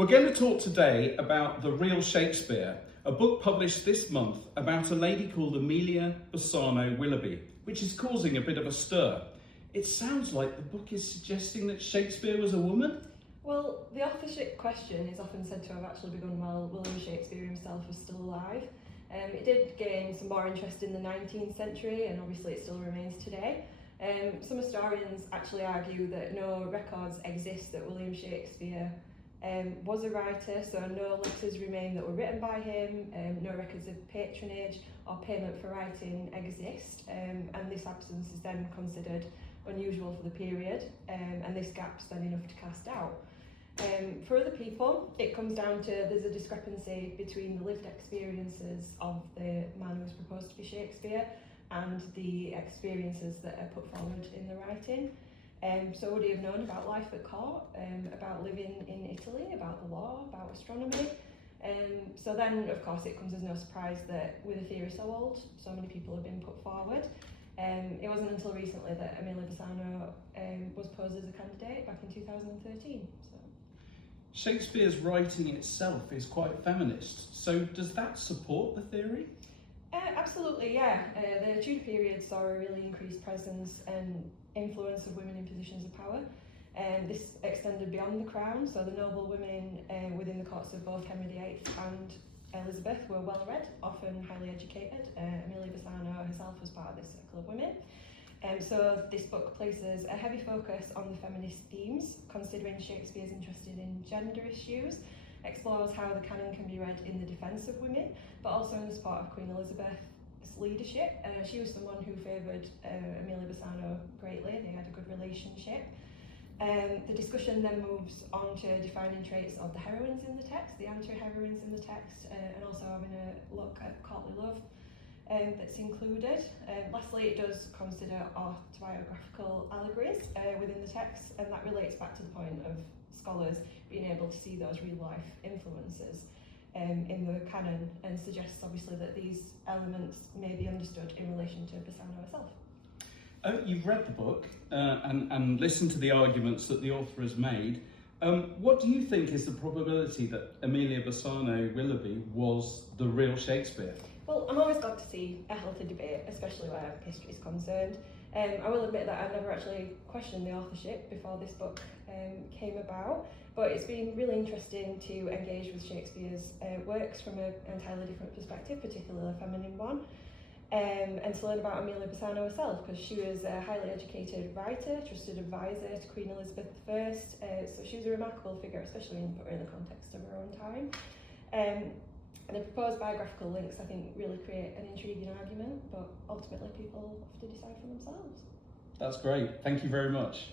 We're going to talk today about the Real Shakespeare, a book published this month about a lady called Emilia Bassano Willoughby, which is causing a bit of a stir. It sounds like the book is suggesting that Shakespeare was a woman? Well, the authorship question is often said to have actually begun while William Shakespeare himself was still alive. It did gain some more interest in the 19th century, and obviously it still remains today. Some historians actually argue that no records exist that William Shakespeare was a writer, so no letters remain that were written by him, no records of patronage or payment for writing exist, and this absence is then considered unusual for the period, and this gap's then enough to cast doubt. For other people, it comes down to there's a discrepancy between the lived experiences of the man who was proposed to be Shakespeare and the experiences that are put forward in the writing. So would he have known about life at court, about living in Italy, about the law, about astronomy? So then, of course, it comes as no surprise that with a theory so old, so many people have been put forward. It wasn't until recently that Emilia Bassano was posed as a candidate back in 2013. So. Shakespeare's writing itself is quite feminist, so does that support the theory? Absolutely, yeah. The Tudor period saw a really increased presence and influence of women in positions of power. This extended beyond the crown, so the noble women within the courts of both Henry VIII and Elizabeth were well read, often highly educated. Emilia Bassano herself was part of this circle of women. So this book places a heavy focus on the feminist themes, considering Shakespeare's interested in gender issues, explores how the canon can be read in the defence of women, but also in the support of Queen Elizabeth's leadership. She was someone who favoured Emilia Bassano greatly. They had a good relationship. The discussion then moves on to defining traits of the heroines in the text, the anti-heroines in the text, and also having a look at courtly love that's included. Lastly, it does consider autobiographical allegories within the text, and that relates back to the point of scholars being able to see those real-life influences in the canon, and suggests obviously that these elements may be understood in relation to Bassano herself. You've read the book and listened to the arguments that the author has made. What do you think is the probability that Emilia Bassano Willoughby was the real Shakespeare? Well, I'm always glad to see a healthy debate, especially where history is concerned. I will admit that I've never actually questioned the authorship before this book came about, but it's been really interesting to engage with Shakespeare's works from an entirely different perspective, particularly a feminine one. And to learn about Emilia Bassano herself, because she was a highly educated writer, trusted advisor to Queen Elizabeth I, so she was a remarkable figure, especially in the context of her own time. The proposed biographical links, I think, really create an intriguing argument, but ultimately people have to decide for themselves. That's great. Thank you very much.